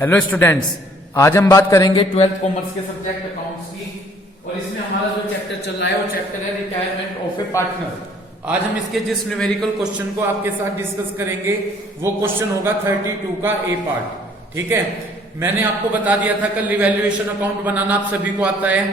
Hello students, आज हम बात करेंगे 12th कॉमर्स के सब्जेक्ट अकाउंट्स की। और इसमें हमारा जो चैप्टर चल रहा है वो चैप्टर है रिटायरमेंट ऑफ ए पार्टनर। आज हम इसके जिस न्यूमेरिकल क्वेश्चन को आपके साथ डिस्कस करेंगे वो क्वेश्चन होगा 32 का ए पार्ट। ठीक है, मैंने आपको बता दिया था कल रिवैल्यूएशन अकाउंट बनाना आप सभी को आता है।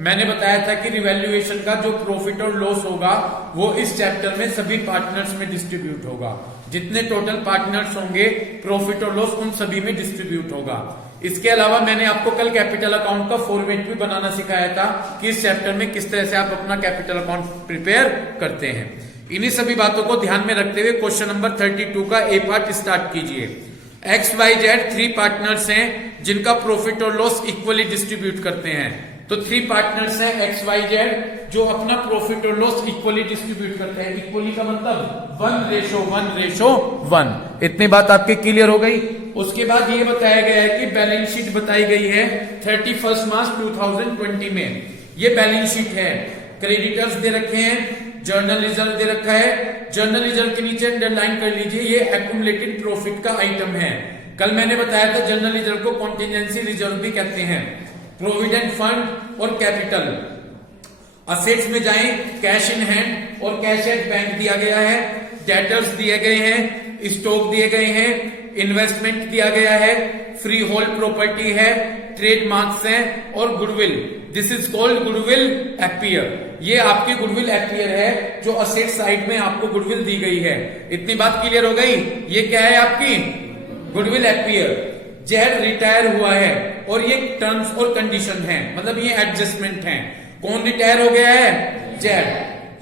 मैंने बताया था कि रिवैल्यूएशन का जो प्रॉफिट और लॉस होगा वो इस चैप्टर में सभी पार्टनर्स में डिस्ट्रीब्यूट होगा। जितने टोटल पार्टनर्स होंगे प्रॉफिट और लॉस उन सभी में डिस्ट्रीब्यूट होगा। इसके अलावा मैंने आपको कल कैपिटल अकाउंट का फॉर्मेट भी बनाना सिखाया था कि इस चैप्टर में किस तरह से आप अपना कैपिटल अकाउंट प्रिपेयर करते हैं। इन्हीं सभी बातों को ध्यान में रखते हुए क्वेश्चन नंबर 32 का ए पार्ट स्टार्ट कीजिए। XYZ 3 पार्टनर्स हैं जिनका प्रॉफिट और लॉस इक्वली डिस्ट्रीब्यूट करते हैं। तो 3 पार्टनर्स हैं XYZ जो अपना प्रॉफिट और लॉस इक्वली डिस्ट्रीब्यूट करते हैं। इक्वली का मतलब 1:1:1। इतनी बात आपके क्लियर हो गई। उसके बाद ये बताया गया है कि बैलेंस शीट बताई गई है 31 मार्च 2020 में। ये बैलेंस शीट है। क्रेडिटर्स दे रखे हैं, जर्नल रिजर्व दे रखा है। जर्नल रिजर्व के नीचे अंडरलाइन कर लीजिए, ये एक्यूमुलेटेड प्रॉफिट का आइटम है। कल मैंने बताया था जर्नल रिजर्व को कॉन्टिजेंसी रिजर्व भी कहते हैं। प्रोविडेंट फंड और कैपिटल असेट्स में जाएं, कैश इन हैंड और कैश एट बैंक दिया गया है। डेटर्स दिए गए हैं, स्टॉक दिए गए हैं, इन्वेस्टमेंट दिया गया है, फ्री होल्ड प्रॉपर्टी है, ट्रेडमार्क्स हैं और goodwill. This is called goodwill appear. ये आपकी गुडविल एपियर है जो असेट साइड में आपको गुडविल दी गई है। इतनी बात क्लियर हो गई। ये क्या है आपकी गुडविल एपियर। जेड रिटायर हुआ है और ये टर्म्स और कंडीशन है, मतलब ये एडजस्टमेंट है। कौन रिटायर हो गया है? जेड।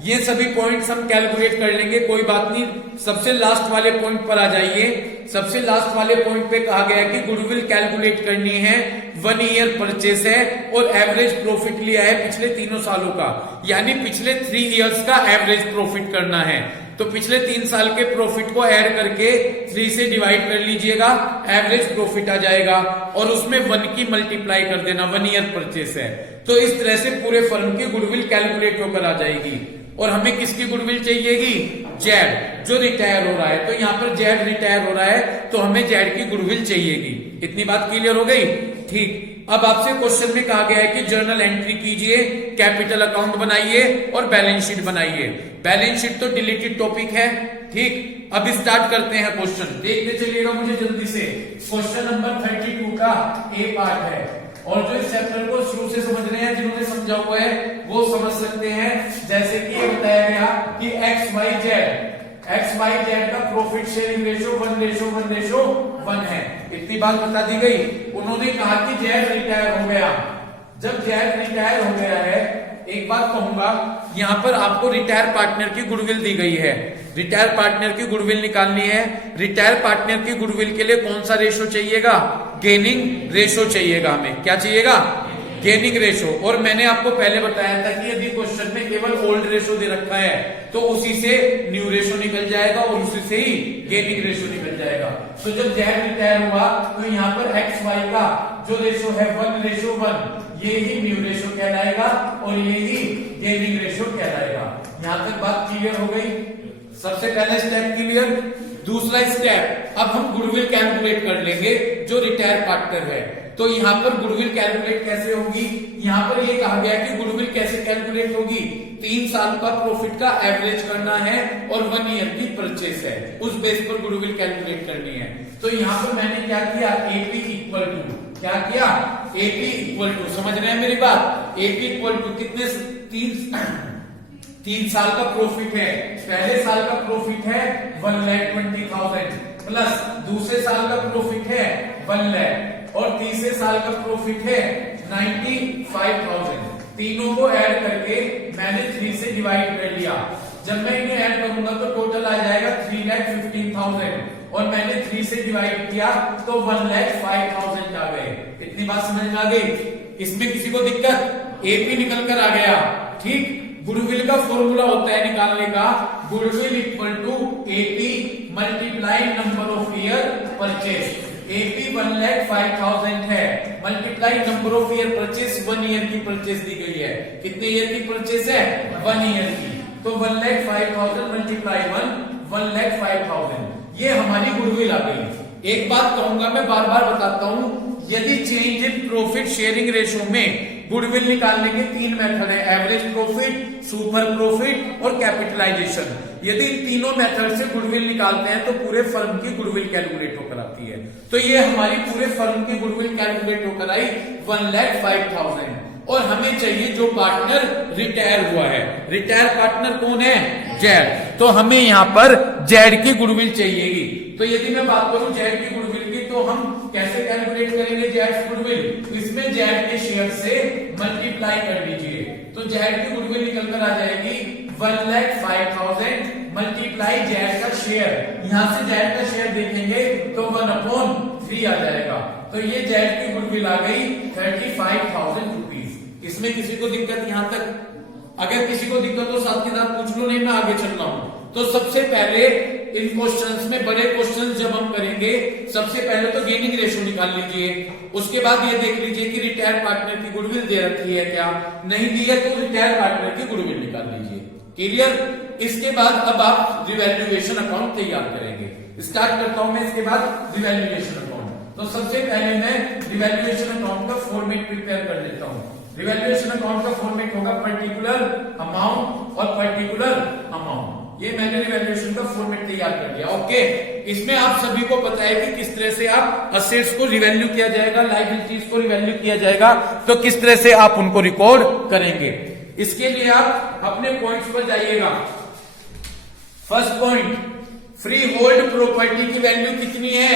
ये सभी पॉइंट्स हम कैलकुलेट कर लेंगे, कोई बात नहीं। सबसे लास्ट वाले पॉइंट पर आ जाइए। सबसे लास्ट वाले पॉइंट पे कहा गया कि गुडविल कैलकुलेट करनी है, 1 ईयर परचेस है और एवरेज प्रॉफिट लिया है पिछले 3 सालों का, यानी पिछले 3 इयर्स का एवरेज प्रॉफिट करना है। तो पिछले 3 साल के प्रॉफिट को ऐड करके 3 से डिवाइड कर लीजिएगा, एवरेज प्रॉफिट आ जाएगा और उसमें 1 की मल्टीप्लाई कर देना, 1 ईयर परचेस है। तो इस तरह से पूरे फर्म की गुडविल कैलकुलेट होकर आ जाएगी। और हमें किसकी गुडविल चाहिएगी? जेड जो रिटायर हो रहा है। तो यहाँ पर जेड रिटायर हो रहा है तो हमें जेड की गुडविल चाहिएगी। इतनी बात क्लियर हो गई? ठीक। अब आपसे क्वेश्चन में कहा गया है कि जर्नल एंट्री कीजिए, कैपिटल अकाउंट बनाइए और बैलेंस शीट बनाइए। बैलेंस शीट तो डिलीटेड टॉपिक है। ठीक, अब स्टार्ट करते हैं क्वेश्चन। देखते चलिएगा मुझे जल्दी से। क्वेश्चन नंबर 32 का ए पार्ट है और जो इस चैप्टर को शुरू से समझ रहे हैं, जिन्होंने समझा हुआ है वो समझ सकते हैं। जैसे कि ये बताया गया कि XYZ का प्रॉफिट शेयरिंग रेशो 1:1:1 है। इतनी बात बता दी गई। उन्होंने कहा कि जेड रिटायर हो गया। जब जेड रिटायर हो गया है, एक बात कहूंगा, यहां पर आपको रिटायर पार्टनर की गुडविल दी गई है। रिटायर पार्टनर की गुडविल निकालनी है। रिटायर पार्टनर की गुडविल के लिए कौन सा रेशो चाहिएगा? गेनिंग रेशो चाहिएगा। हमें क्या चाहिएगा? Gaining ratio. और मैंने आपको पहले बताया था कि यदि क्वेश्चन में केवल ओल्ड रेशो दे रखा है तो उसी से न्यू रेशो निकल जाएगा और उसी से ही गेनिंग रेशो निकल जाएगा। तो जब जेड रिटायर हुआ तो यहाँ पर XY का जो रेशो है 1:1, ये ही न्यू रेशो कहलाएगा और ये ही गेनिंग रेशो कहलाएगा। यहां तक बात क्लियर हो गई। सबसे पहला स्टेप क्लियर। दूसरा स्टेप, अब हम गुडविल कैलकुलेट कर लेंगे जो रिटायर पार्टनर है। तो यहाँ पर गुडविल कैलकुलेट कैसे होगी? यहाँ पर ये कहा गया कि गुडविल कैसे कैलकुलेट होगी? 3 साल का प्रॉफिट का एवरेज करना है और 1 ईयर की परचेस है, उस बेस पर गुडविल कैलकुलेट करनी है। तो यहाँ पर मैंने क्या किया? AP इक्वल टू क्या किया? AP इक्वल टू, समझ रहे हैं मेरी बात? AP इक्वल टू कितने? 3 साल का प्रॉफिट है। पहले साल का प्रॉफिट है 1,20,000 प्लस दूसरे साल का प्रॉफिट है 1 लाख और तीसरे साल का प्रॉफिट है 95,000। तीनों को ऐड करके मैंने 3 से डिवाइड कर लिया। जब मैं इन्हें ऐड करूंगा तो टोटल आ जाएगा 3,15,000 और मैंने 3 से डिवाइड किया तो 1,05,000 आ गए। इतनी बात समझ में आ गई? इसमें किसी को दिक्कत? AP निकल कर आ गया। ठीक, गुडविल का फॉर्मूला होता है निकालने का, goodwill equal to AP multiply number of year purchase. AP 1,05,000 है, multiply number of year purchase, 1 year की परचेस दी गई है। कितने ईयर की परचेस है? 1 ईयर की। तो 1,05,000 मल्टीप्लाई 1,05,000, ये हमारी गुडविल आ गई। एक बात कहूंगा, मैं बार बार बताता हूं, यदि change in profit sharing ratio में गुडविल निकालने के 3 मेथड है, एवरेज प्रॉफिट, सुपर प्रॉफिट और कैपिटलाइजेशन। यदि इन तीनों मेथड से गुडविल निकालते हैं तो पूरे फर्म की गुडविल कैलकुलेट होकर आती है। तो ये हमारी पूरे फर्म की गुडविल कैलकुलेट होकर आई 1,05,000। और हमें चाहिए जो पार्टनर रिटायर हुआ है। रिटायर पार्टनर कौन है? जेड। तो हमें यहाँ पर जेड की गुडविल चाहिएगी। तो यदि मैं बात करूं जेड की गुडविल की, तो हम कैसे कैलकुलेट करेंगे जेड की गुडविल? इसमें जेड के शेयर से मल्टीप्लाई कर दीजिए, तो जेड की गुडविल निकल कर आ जाएगी 1,05,000 मल्टीप्लाई जेड का शेयर। यहां से जेड का शेयर देखेंगे तो 1/3 आ जाएगा। तो ये जेड की गुडविल आ गई 35,000 रुपीज। इसमें किसी को दिक्कत यहां तक? अगर किसी को दिक्कत हो साथ के साथ पूछ लो, नहीं मैं आगे चल रहा हूं। तो सबसे पहले इन क्वेश्चंस में, बड़े क्वेश्चंस जब हम करेंगे, सबसे पहले तो गेनिंग रेशो निकाल लीजिए। उसके बाद ये देख लीजिए कि रिटायर पार्टनर की गुडविल दे रखी है क्या, नहीं दी है तो रिटायर पार्टनर की गुडविल निकाल लीजिए। क्लियर? इसके बाद अब आप रिवैल्यूएशन अकाउंट तैयार करेंगे। स्टार्ट करता हूं मैं इसके बाद रिवैल्यूएशन अकाउंट। तो सबसे पहले मैं रिवैल्यूएशन अकाउंट का फॉर्मेट प्रिपेयर कर लेता हूं। रिवैल्यूएशन अकाउंट का फॉर्मेट होगा पर्टिकुलर अमाउंट और पर्टिकुलर अमाउंट। ये मैंने रिवैल्यूएशन का फॉर्मेट तैयार कर लिया। ओके, इसमें आप सभी को पता है कि किस तरह से आप असेट्स को रिवैल्यू किया जाएगा, लायबिलिटीज को रिवैल्यू किया जाएगा, तो किस तरह से आप उनको रिकॉर्ड करेंगे। इसके लिए आप अपने पॉइंट्स पर जाइएगा। First point, free hold property की वैल्यू कितनी है?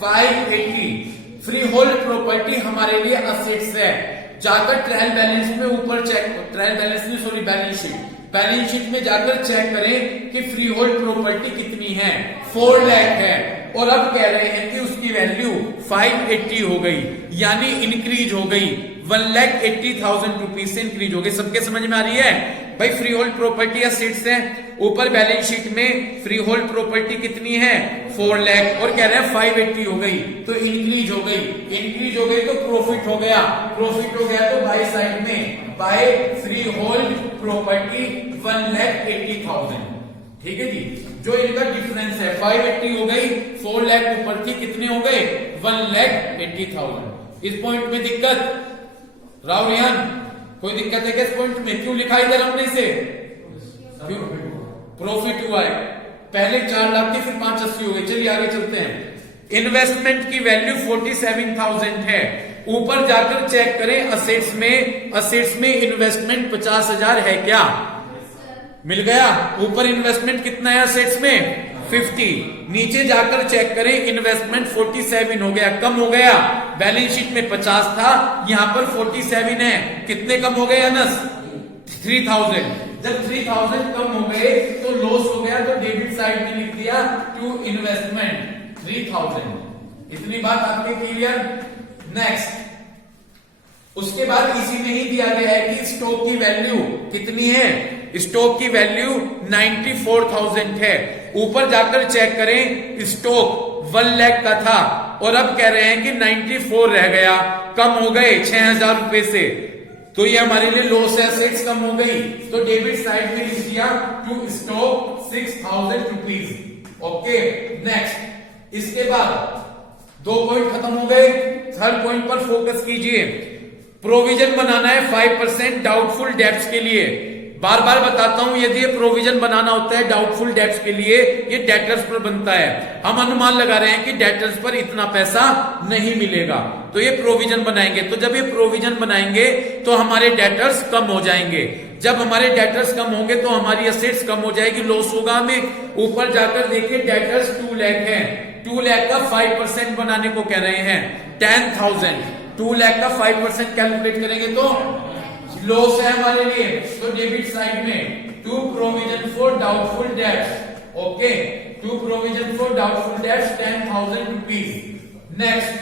580। फ्री होल्ड प्रॉपर्टी हमारे लिए असेट्स है। जाकर ट्रायल बैलेंस में ऊपर चेक, ट्रायल बैलेंस नहीं सॉरी बैलेंस शीट में जाकर चेक करें कि फ्री होल्ड प्रॉपर्टी कितनी है। 4 लाख है और अब कह रहे हैं कि उसकी वैल्यू 580 हो गई, यानी इंक्रीज हो गई, 1,80,000 रुपीज से इंक्रीज हो गई। सबके समझ में आ रही है भाई? फ्री होल्ड प्रॉपर्टी असेट्स है, ऊपर बैलेंस शीट में फ्री होल्ड प्रॉपर्टी कितनी है? 4 लाख, और कह रहे हैं 580 हो गई, तो इंक्रीज हो गई। इंक्रीज हो गई तो प्रॉफिट हो गया, प्रॉफिट हो गया तो बाय साइड में बाय फ्री होल्ड प्रॉपर्टी 1,80,000। ठीक है जी, जो इनका डिफरेंस है 580 हो गई, 4 लाख ऊपर थी, कितने हो गए? 1,80,000। इस पॉइंट में दिक्कत? राव रिहान, कोई दिक्कत है क्या इस पॉइंट में? क्यों लिखा इधर हमने इसे? क्यों? प्रॉफिट हुआ है। पहले 4 लाख थी, फिर 580 हो गई। चलिए आगे चलते हैं। इन्वेस्टमेंट की वैल्यू 47,000 है। ऊपर जाकर चेक करें असेट्स में इन्वेस्टमेंट 50,000 है क्या? मिल गया। ऊपर इन्वेस्टमेंट कितना है असेट्स में? 50। नीचे जाकर चेक करें इन्वेस्टमेंट 47 हो गया, कम हो गया। बैलेंस शीट में 50 था, यहां पर 47 है, कितने कम हो गए अनस? 3,000। जब 3,000 कम हो गए तो लॉस हो गया, तो डेबिट साइड में लिख दिया टू इन्वेस्टमेंट 3,000। इतनी बात आपके क्लियर? नेक्स्ट, उसके बाद इसी में ही दिया गया है कि स्टॉक की वैल्यू कितनी है? स्टॉक की वैल्यू 94,000 है। ऊपर जाकर चेक करें, स्टॉक 1 लाख का था और अब कह रहे हैं कि 94 रह गया, कम हो गए 6,000 रुपए से, तो ये हमारे लिए लॉस है, असेट्स कम हो गई, तो डेबिट साइड में लिख दिया to stock 6,000 rupees. Okay, next, इसके बाद 2 पॉइंट खत्म हो गए। थर्ड पॉइंट पर फोकस कीजिए। प्रोविजन बनाना है 5% डाउटफुल डेब्ट्स के लिए। बार बार बताता हूं, यदि ये प्रोविजन बनाना होता है डाउटफुल डेब्ट्स के लिए, ये डेटर्स पर बनता है। हम अनुमान लगा रहे हैं कि डेटर्स पर इतना पैसा नहीं मिलेगा, तो ये प्रोविजन बनाएंगे। तो जब ये प्रोविजन बनाएंगे तो हमारे डेटर्स कम हो जाएंगे। जब हमारे डेटर्स कम होंगे तो हमारी असेट्स कम हो जाएगी, लॉस होगा हमें। ऊपर जाकर देखिए डेटर्स 2 लाख है, 2 लाख का 5% बनाने को कह रहे हैं 10,000। 2 लाख का 5% कैलकुलेट करेंगे तो लॉस है हमारे लिए, तो डेबिट साइड में to provision for doubtful debts. Okay, to provision for doubtful debts 10,000 rupees. Next,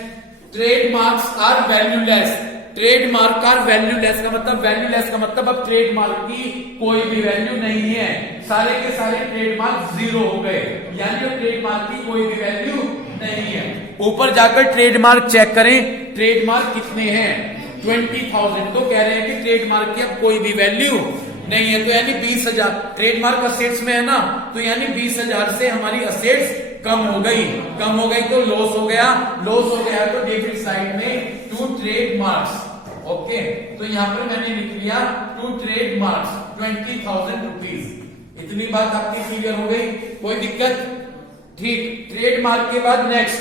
trademarks are valueless. Trademark are valueless का मतलब, वैल्यूलेस का मतलब अब ट्रेडमार्क की कोई भी वैल्यू नहीं है, सारे के सारे ट्रेडमार्क 0 हो गए, यानी ट्रेडमार्क की कोई भी वैल्यू नहीं है। ऊपर जाकर ट्रेडमार्क चेक करें, ट्रेडमार्क कितने हैं? 20,000। तो कह रहे हैं कि ट्रेडमार्क की अब कोई भी वैल्यू नहीं है, तो यानी 20,000 ट्रेडमार्क असेट्स में है ना, तो यानी 20,000 से हमारी असेट्स कम हो गई तो लॉस हो गया तो डेबिट साइड में टू ट्रेड मार्क्स। ओके, तो यहां पर मैंने लिख लिया टू ट्रेड मार्क्स 20,000 रुपीज। इतनी बात आपकी क्लियर हो गई, कोई दिक्कत? ठीक, ट्रेड मार्क के बाद नेक्स्ट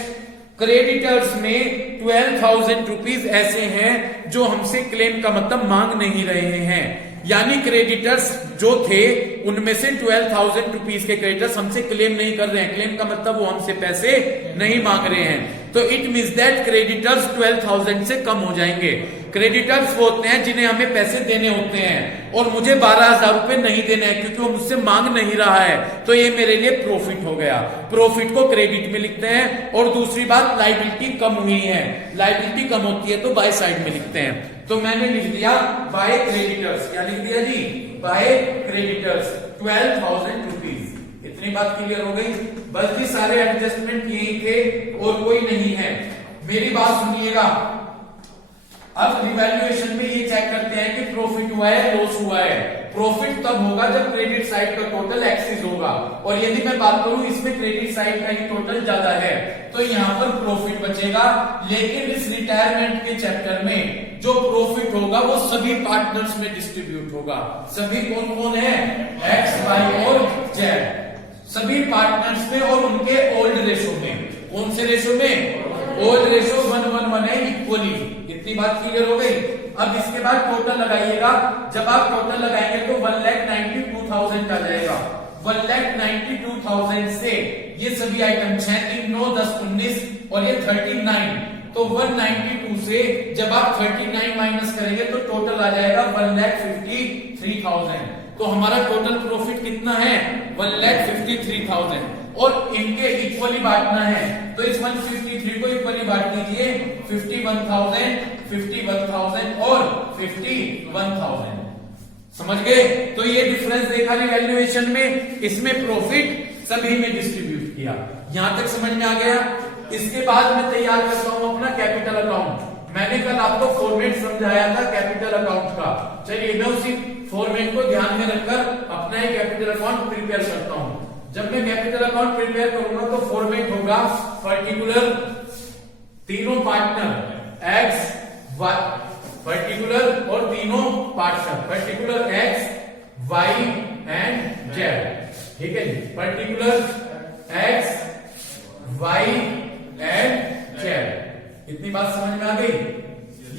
क्रेडिटर्स में 12,000 रुपीज ऐसे हैं जो हमसे क्लेम का मतलब मांग नहीं रहे हैं, यानी क्रेडिटर्स जो थे उनमें से 12,000 रुपीज के क्रेडिटर्स हमसे क्लेम नहीं कर रहे हैं। क्लेम का मतलब वो हमसे पैसे नहीं मांग रहे हैं, तो इट मींस दैट क्रेडिटर्स 12,000 से कम हो जाएंगे। क्रेडिटर्स वो होते हैं जिन्हें हमें पैसे देने होते हैं और मुझे 12,000 रुपए नहीं देने हैं क्योंकि वो मुझसे मांग नहीं रहा है, तो ये मेरे लिए प्रॉफिट हो गया। प्रॉफिट को क्रेडिट में लिखते हैं। और दूसरी बात, लायबिलिटी कम हुई है, लायबिलिटी कम होती है तो बाय साइड में लिखते हैं। तो मैंने लिख दिया बाय क्रेडिटर्स, क्या लिख दिया जी? By creditors 12,000 rupees. इतनी बात क्लियर हो गई? बस जी सारे एडजस्टमेंट यही थे और कोई नहीं है। मेरी बात सुनिएगा, अब रिवैल्यूएशन में ये चेक करते हैं कि प्रॉफिट हुआ है लॉस हुआ है। प्रॉफिट तब होगा जब क्रेडिट साइड का टोटल एक्सेस होगा, और यदि मैं बात करूं इसमें क्रेडिट साइड का ही टोटल ज्यादा है तो यहां पर प्रॉफिट बचेगा। लेकिन इस रिटायरमेंट के चैप्टर में जो प्रॉफिट होगा वो सभी पार्टनर्स में डिस्ट्रीब्यूट होगा। सभी कौन कौन है? एक्स, वाई और जेड, सभी पार्टनर्स में और उनके ओल्ड रेशो में। कौन से रेशो में? ओल्ड रेशो 1:1 है इक्वली। इतनी बात क्लियर हो गई? अब इसके बाद टोटल लगाइएगा। जब आप टोटल लगाएंगे तो 1,92,000 आ जाएगा। 1,92,000 से ये सभी आइटम 6, 3, 9, 10, 19 और ये 39, तो 192 से जब आप 39 माइनस करेंगे तो टोटल आ जाएगा 1,53,000। तो हमारा टोटल प्रॉफिट कितना है? 1,53,000। और इनके इक्वली बांटना है तो इस 153 को इक्वली बांट दीजिए। 51,000, 51,000 और 51,000। समझ गए? तो ये डिफरेंस देखा रिवैल्यूएशन में, इसमें प्रॉफिट सभी में डिस्ट्रीब्यूट किया। यहां तक समझ में आ गया? इसके बाद मैं तैयार करता हूं अपना कैपिटल अकाउंट। मैंने कल आपको फॉर्मेट समझाया था कैपिटल अकाउंट का। चलिए मैं उसी फॉर्मेट को ध्यान में रखकर अपना एक कैपिटल अकाउंट प्रिपेयर करता हूं। जब मैं कैपिटल अकाउंट प्रिपेयर करूंगा तो फॉर्मेट होगा पर्टिकुलर तीनों पार्टनर एक्स, वाई, पर्टिकुलर और तीनों partner particular X, Y and Z. ठीक है जी, particular X, Y and Z. इतनी बात समझ में आ गई?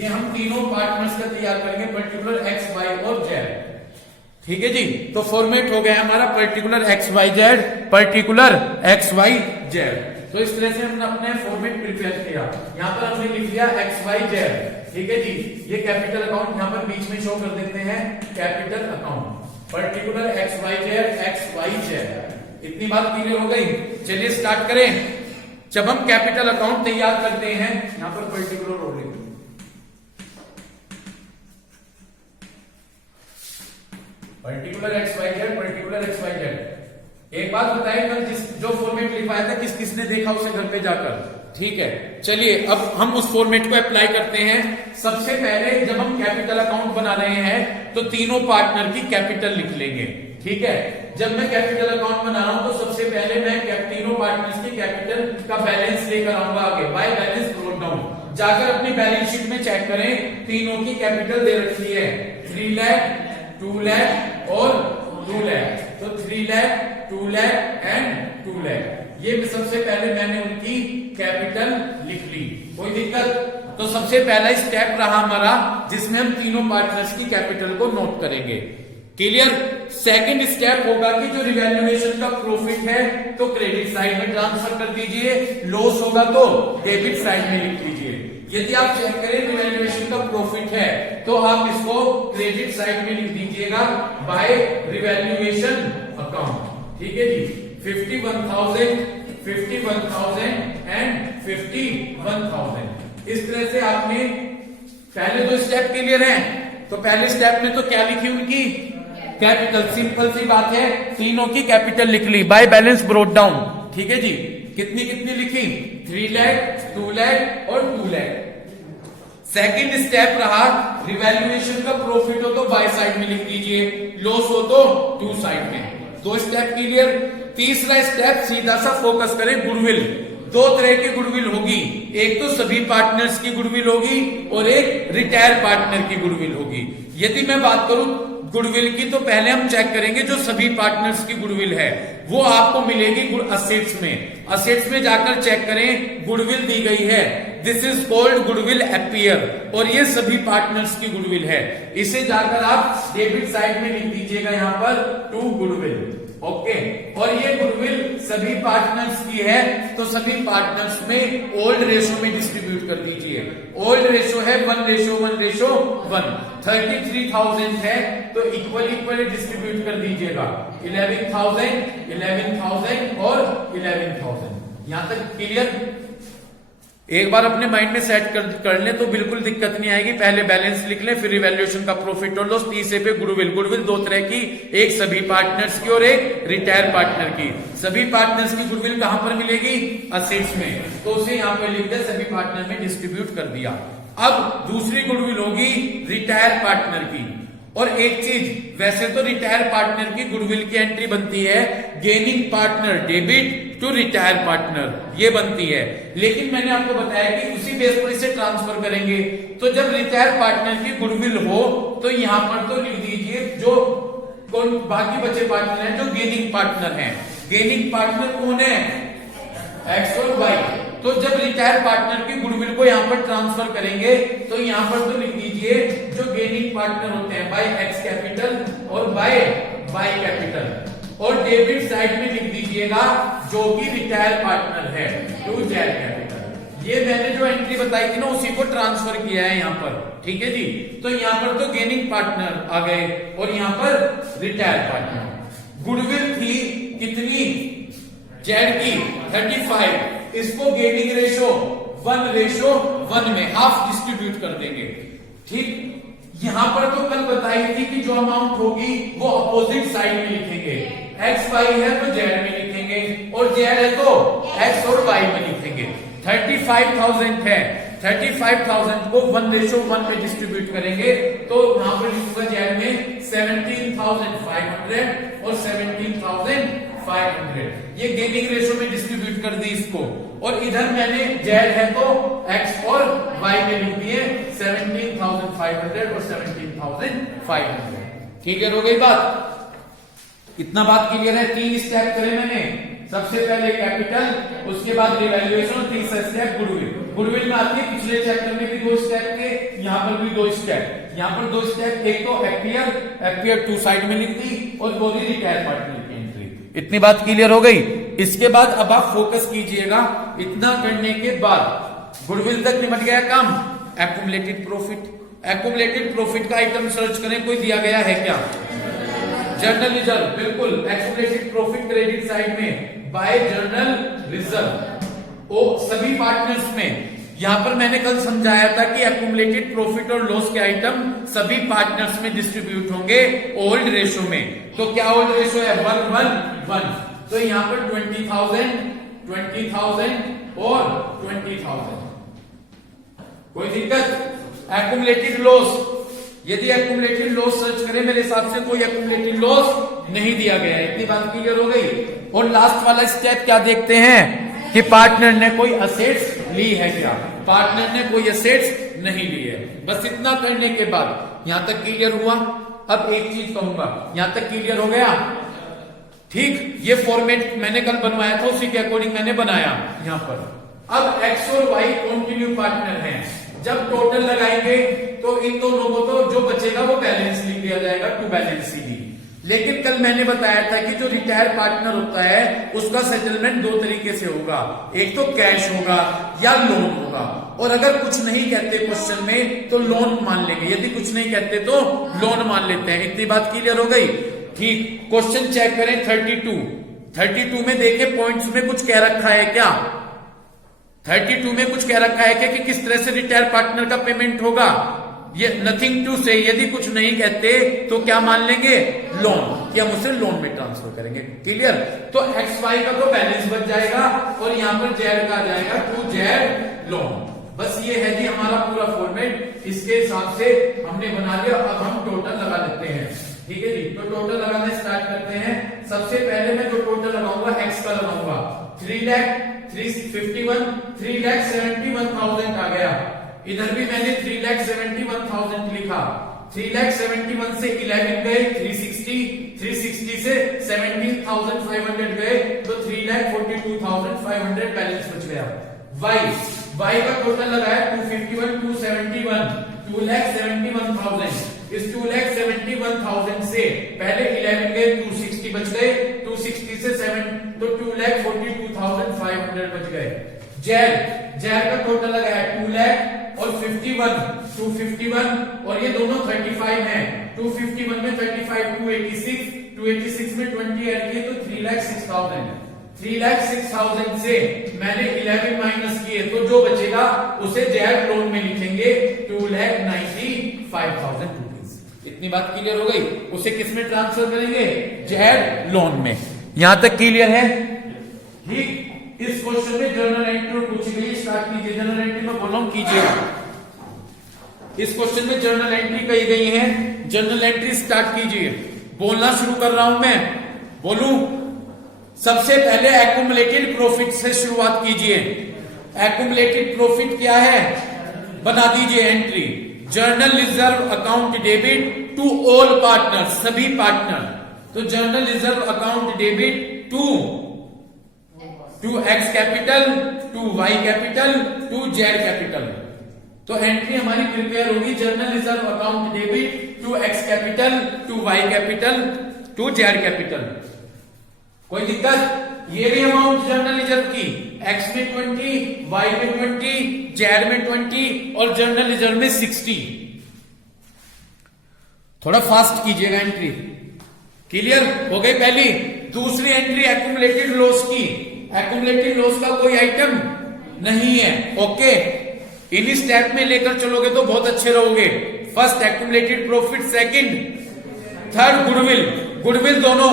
ये हम तीनों पार्टनर्स का तैयार करेंगे, पर्टिकुलर एक्स, वाई और जेड। ठीक है जी, तो फॉर्मेट हो गया हमारा particular X Y Z, particular X Y Z. तो इस तरह से हमने अपने फॉर्मेट प्रिपेयर किया। यहाँ पर हमने लिख दिया एक्स वाई जेड। ठीक है जी, ये कैपिटल अकाउंट यहाँ पर बीच में शो कर देते हैं, capital account particular X Y Z, X Y Z. इतनी बात क्लियर हो गई? चलिए स्टार्ट करें। जब हम कैपिटल अकाउंट तैयार करते हैं, यहाँ पर पर्टिकुलर हो गई, particular X Y Z, particular X Y Z. एक बात बताइए, कल जो फॉर्मेट लिखवाया था किसने देखा उसे घर पे जाकर? ठीक है, चलिए अब हम उस फॉर्मेट को अप्लाई करते हैं। सबसे पहले जब हम कैपिटल अकाउंट बना रहे हैं तो तीनों पार्टनर की कैपिटल लिख लेंगे। ठीक है, जब मैं कैपिटल अकाउंट बना रहा हूं तो सबसे पहले मैं तीनों पार्टनर्स की कैपिटल का बैलेंस लेकर आऊंगा आगे, बाय बैलेंस ब्रोट डाउन। जाकर अपनी बैलेंस शीट में चेक करें, तीनों की कैपिटल दे रखी है 3 लाख, 2 लाख और 2 लाख। तो 3 लाख, 2 लाख एंड 2 लाख। ये सबसे पहले मैंने उनकी कैपिटल लिख ली। कोई दिक्कत? तो सबसे पहला स्टेप रहा हमारा जिसमें हम तीनों पार्टनर्स की कैपिटल को नोट करेंगे। क्लियर? सेकंड स्टेप होगा कि जो रिवैल्यूएशन का प्रॉफिट है तो क्रेडिट साइड में ट्रांसफर कर दीजिए, लॉस होगा तो डेबिट साइड में लिख लीजिए। यदि आप चेक करें रिवैल्यूएशन का प्रॉफिट है तो आप इसको क्रेडिट साइड में लिख दीजिएगा बाय रिवैल्यूएशन अकाउंट। ठीक है जी, 51,000, 51,000 एंड 51,000। इस तरह से आपने पहले दो स्टेप क्लियर हैं। तो पहले स्टेप में तो क्या लिखी उनकी कैपिटल, सिंपल सी बात है, तीनों की कैपिटल लिख ली बाय बैलेंस ब्रोट डाउन। ठीक है जी, कितनी कितनी लिखी? 3 लाख, 2 लाख और 2 लाख। सेकंड स्टेप रहा रिवैल्यूएशन का प्रॉफिट हो तो बाय साइड में लिख दीजिए, लॉस हो तो टू साइड में। दो स्टेप क्लियर। तीसरा स्टेप सीधा सा फोकस करें गुडविल। दो तरह की गुडविल होगी, एक तो सभी पार्टनर्स की गुडविल होगी और एक रिटायर पार्टनर की गुडविल होगी। यदि मैं बात करूं गुडविल की, तो पहले हम चेक करेंगे जो सभी पार्टनर्स की गुडविल है वो आपको मिलेगी असेट्स में। असेट्स में जाकर चेक करें, गुडविल दी गई है, this is called goodwill appear, और ये सभी पार्टनर्स की गुडविल है। इसे जाकर आप डेबिट साइड में लिख दीजिएगा यहां पर टू गुडविल, ओके। और ये गुडविल सभी पार्टनर्स की है, तो सभी पार्टनर्स में ओल्ड रेशो में डिस्ट्रीब्यूट कर दीजिए। ओल्ड रेशो है 1:1:1। 33,000 है तो इक्वल डिस्ट्रीब्यूट कर दीजिएगा। 11,000, 11,000 और 11,000। यहां तक क्लियर? एक बार अपने माइंड में सेट कर लें तो बिल्कुल दिक्कत नहीं आएगी। पहले बैलेंस लिख लें, फिर रिवैल्यूएशन का प्रॉफिट और लॉस, तीसरे पे गुडविल। गुडविल दो तरह की, एक सभी पार्टनर्स की और एक रिटायर पार्टनर की। सभी पार्टनर्स की गुडविल कहां पर मिलेगी? असेट्स में, तो उसे यहां पे लिख दे, सभी पार्टनर में डिस्ट्रीब्यूट कर दिया। अब दूसरी गुडविल होगी रिटायर पार्टनर की। और एक चीज, वैसे तो रिटायर पार्टनर की गुडविल की एंट्री बनती है gaining partner debit to retire partner, ये बनती है। लेकिन मैंने आपको बताया कि उसी बेस पर इसे ट्रांसफर करेंगे। तो जब रिटायर पार्टनर की गुडविल हो तो यहां पर तो लिख दीजिए जो कौन बाकी बचे पार्टनर हैं जो गेनिंग पार्टनर हैं। गेनिंग पार्टनर कौन है? एक्स और वाई। तो जब रिटायर पार्टनर की गुडविल को यहां पर ट्रांसफर करेंगे तो यहां पर तो लिख दीजिए जो गेनिंग पार्टनर होते हैं बाय एक्स कैपिटल और बाय वाई कैपिटल, और डेबिट साइड में लिख दीजिएगा जो कि रिटायर पार्टनर है टू जेड कैपिटल। ये मैंने जो एंट्री बताई थी ना उसी को ट्रांसफर किया है यहां पर, ठीक है जी। तो यहां पर तो गेनिंग पार्टनर आ गए और यहां पर रिटायर पार्टनर। गुडविल थी कितनी? जेड की 35, इसको गेनिंग रेशो 1:1 में हाफ डिस्ट्रीब्यूट कर देंगे, ठीक। यहां पर तो कल बताई थी कि जो अमाउंट होगी वो अपोजिट साइड में लिखेंगे। एक्स वाई है तो जेड में लिखेंगे, और जेड है तो एक्स और वाई में लिखेंगे। 35,000 है, 35,000 को 1:1 में डिस्ट्रीब्यूट करेंगे, तो यहां पर लिखूंगा जेड में 17,500 और 17,500। ये गेनिंग रेशो में डिस्ट्रीब्यूट कर दी इसको, और इधर मैंने जेड है तो एक्स और वाई में लिख दिए 17,500 और 17,500। क्लियर हो गई बात? इतना बात क्लियर है? 3 स्टेप करे मैंने, सबसे पहले कैपिटल, उसके बाद रिवैल्यूएशन, तीसरा स्टेप गुडविल। गुडविल में आती है पिछले चैप्टर में भी 2 स्टेप थे, यहां पर भी 2 स्टेप। यहां पर 2 स्टेप, एक तो अपीयर टू साइड में लिख दी और दो रिटायर पार्टनर की एंट्री। इतनी बात क्लियर हो गई? इसके बाद अब आप फोकस कीजिएगा। इतना करने के बाद गुडविल तक निपट गया काम। एक्युमुलेटेड प्रॉफिट, एक्युमुलेटेड प्रॉफिट का आइटम सर्च करें, कोई दिया गया है क्या? जर्नल रिजर्व, बिल्कुल। एक्युमुलेटेड प्रॉफिट क्रेडिट साइड में बाय जर्नल रिजर्व, ओ सभी पार्टनर्स में। यहां पर मैंने कल समझाया था कि एक्युमुलेटेड प्रॉफिट और लॉस के आइटम सभी पार्टनर्स में डिस्ट्रीब्यूट होंगे ओल्ड रेशो में। तो क्या ओल्ड रेशो है? 1:1। तो यहां पर 20,000, 20,000 और 20,000। कोई दिक्कत? एक्युमुलेटेड लॉस, यदि एक्युमुलेटेड लॉस सर्च करें, मेरे हिसाब से कोई एक्युमुलेटेड लॉस नहीं दिया गया है। इतनी बात क्लियर हो गई? और लास्ट वाला स्टेप क्या देखते हैं कि पार्टनर ने कोई असेट्स ली है क्या? पार्टनर ने कोई असेट्स नहीं ली है। बस इतना करने के बाद यहां तक क्लियर हुआ। अब एक चीज कहूंगा, यहां तक क्लियर हो गया? ठीक, ये फॉर्मेट मैंने कल बनवाया था, उसी के अकॉर्डिंग मैंने बनाया यहां पर। अब एक्स और वाई कॉन्टिन्यू पार्टनर हैं। जब टोटल लगाएंगे तो इन दोनों को तो जो बचेगा वो बैलेंस लिख दिया जाएगा, टू बैलेंस सीधी। लेकिन कल मैंने बताया था कि जो रिटायर पार्टनर होता है उसका सेटलमेंट 2 तरीके से होगा, एक तो कैश होगा या लोन होगा। और अगर कुछ नहीं कहते क्वेश्चन में तो लोन मान लेंगे, यदि कुछ नहीं कहते तो लोन मान लेते हैं। इतनी बात क्लियर हो गई? ठीक। क्वेश्चन चेक करें 32 में देखें पॉइंट्स में कुछ कह रखा है क्या? 32 में कुछ कह रखा है क्या कि किस तरह से रिटायर पार्टनर का पेमेंट होगा? ये नथिंग टू से, यदि कुछ नहीं कहते तो क्या मान लेंगे? लोन, कि हम उसे लोन में ट्रांसफर करेंगे। क्लियर? तो एक्स वाई का तो बैलेंस बच जाएगा और यहां पर जेड का आ जाएगा टू जेड लोन। बस ये है जी हमारा पूरा फॉर्मेट। इसके हिसाब से हमने बना लिया। अब हम टोटल लगा लेते हैं, ठीक है जी। तो टोटल लगाना स्टार्ट करते हैं। सबसे पहले मैं जो टोटल लगाऊंगा एक्स का लगाऊंगा 3,71,000 आ गया। इधर भी मैंने 3,71,000 लिखा। 3,71,000 से 11 गए 360 से 17,500 गए तो 3,42,500 बैलेंस बच गया। y का टोटल लगाया 251, 271, 2,71,000। इस 2,71,000 से पहले 11 गए 260 बच गए, 260 से 7 तो 2,42,500 बच गए। जैर का टोटल लगाया 2 लाख और 251 और ये दोनों 35 हैं। 251 में 35 286 में 20 ऐड किए तो 3,06,000। 3,06,000 से मैंने 11 माइनस किए तो जो बचेगा उसे जैर लोन में लिखेंगे 2,95,000 रुपीज। इतनी बात क्लियर हो गई। उसे किस में ट्रांसफर करेंगे? जैर लोन में। यहां तक क्लियर है? ठीक। इस क्वेश्चन में जर्नल एंट्री पूछी गई, स्टार्ट कीजिए। जर्नल एंट्री में बोल रहा हूं कीजिए। इस क्वेश्चन में जर्नल एंट्री कही गई है, जर्नल एंट्री स्टार्ट कीजिए। बोलना शुरू कर रहा हूं मैं, बोलूं। सबसे पहले एक्यूमुलेटेड प्रॉफिट से शुरुआत कीजिए। एक्यूमुलेटेड प्रॉफिट क्या है? बना दीजिए entry. General reserve account debit to all partner, सभी पार्टनर। तो general reserve account debit to X capital, to Y capital, to Z capital. तो एंट्री हमारी प्रिपेयर होगी general reserve account debit to X capital, to Y capital, to Z capital. कोई दिक्कत? ये भी amount general reserve की, X में 20, Y में 20, जेड में 20 और जर्नल रिजर्व में 60। थोड़ा फास्ट कीजिएगा एंट्री। क्लियर हो गई पहली। दूसरी एंट्री एक्यूमुलेटेड लॉस की। एक्यूमुलेटेड लॉस का कोई आइटम नहीं है। ओके, इन स्टेप में लेकर चलोगे तो बहुत अच्छे रहोगे। First accumulated profit, second, third goodwill. Goodwill दोनों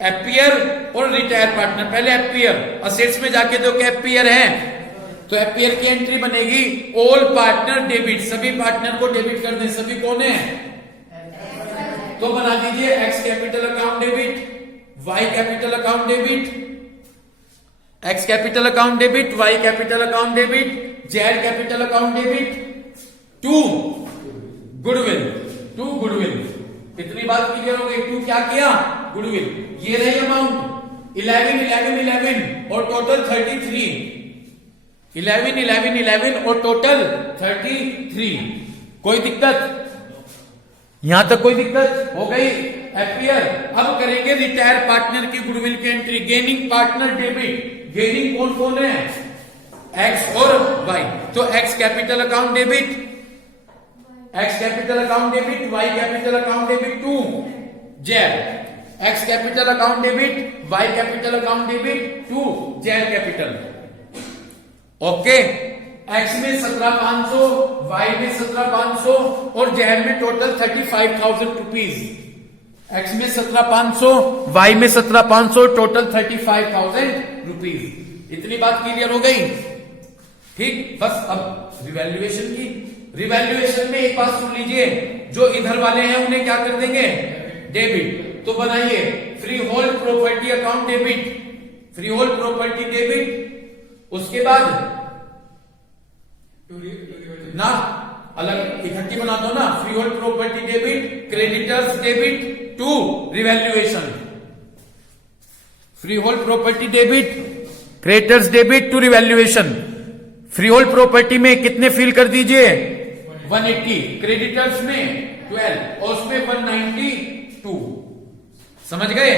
एफपीआर और रिटायर पार्टनर। पहले एफपीआर, असेट्स में जाके दो के एफपीआर है तो एफपीआर की एंट्री बनेगी ऑल पार्टनर डेबिट, सभी पार्टनर को डेबिट कर दें। सभी कौन है? तो बना दीजिए X capital account debit, Y capital account debit, X capital account debit, Y capital account debit, Z capital account debit to goodwill. इतनी बात क्लियर हो गई। टू क्या किया? गुडविल। ये रही अमाउंट 11 और टोटल 33। 11 और टोटल 33। कोई दिक्कत? यहां तक कोई दिक्कत हो गई? एफपीआर। अब करेंगे रिटायर पार्टनर की गुडविल की entry. Gaining partner debit. Gaining कौन कौन है? एक्स और वाई। तो X capital account debit, X capital account debit, Y capital account debit to Z. X capital account debit, Y capital account debit to Z capital. Okay. X में 17,500, Y में 17,500 और Z में total 35,000 rupees. X में 17,500, Y में 17,500, total 35,000 rupees. इतनी बात clear हो गई? ठीक। बस अब रिवैल्यूएशन की। रिवैल्यूएशन में एक बात सुन लीजिए, जो इधर वाले हैं उन्हें क्या कर देंगे? डेबिट। तो बनाइए free hold property account debit, free hold property debit. उसके बाद ना अलग इकट्ठी बना दो ना, free hold property debit, creditors debit to revaluation. Free hold property debit, creditors debit to revaluation. Free hold property में कितने फिल कर दीजिए? 180, क्रेडिटर्स में 12 और उसमें 192। समझ गए?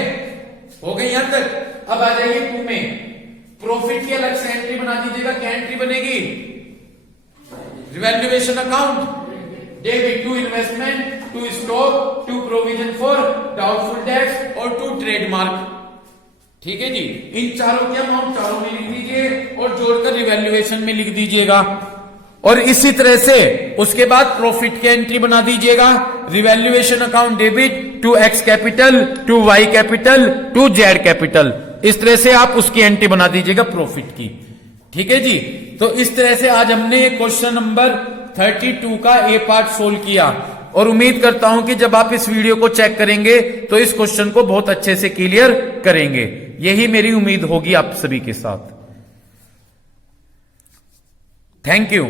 हो गई यहां तक? अब आ जाइए 2 में। प्रॉफिट की अलग से एंट्री बना दीजिएगा। क्या एंट्री बनेगी? Revaluation account debit to investment, to stock, to provision for doubtful debts और टू ट्रेडमार्क। ठीक है जी। इन चारों के अमाउंट चारों में लिख दीजिए और जोड़कर रिवैल्यूएशन में लिख दीजिएगा। और इसी तरह से उसके बाद प्रॉफिट की एंट्री बना दीजिएगा। Revaluation account debit to X capital, to Y capital, to Z capital. इस तरह से आप उसकी एंट्री बना दीजिएगा प्रॉफिट की। ठीक है जी। तो इस तरह से आज हमने क्वेश्चन नंबर 32 का ए पार्ट सोल्व किया। और उम्मीद करता हूं कि जब आप इस वीडियो को चेक करेंगे तो इस क्वेश्चन को बहुत अच्छे से क्लियर करेंगे। यही मेरी उम्मीद होगी आप सभी के साथ। Thank you.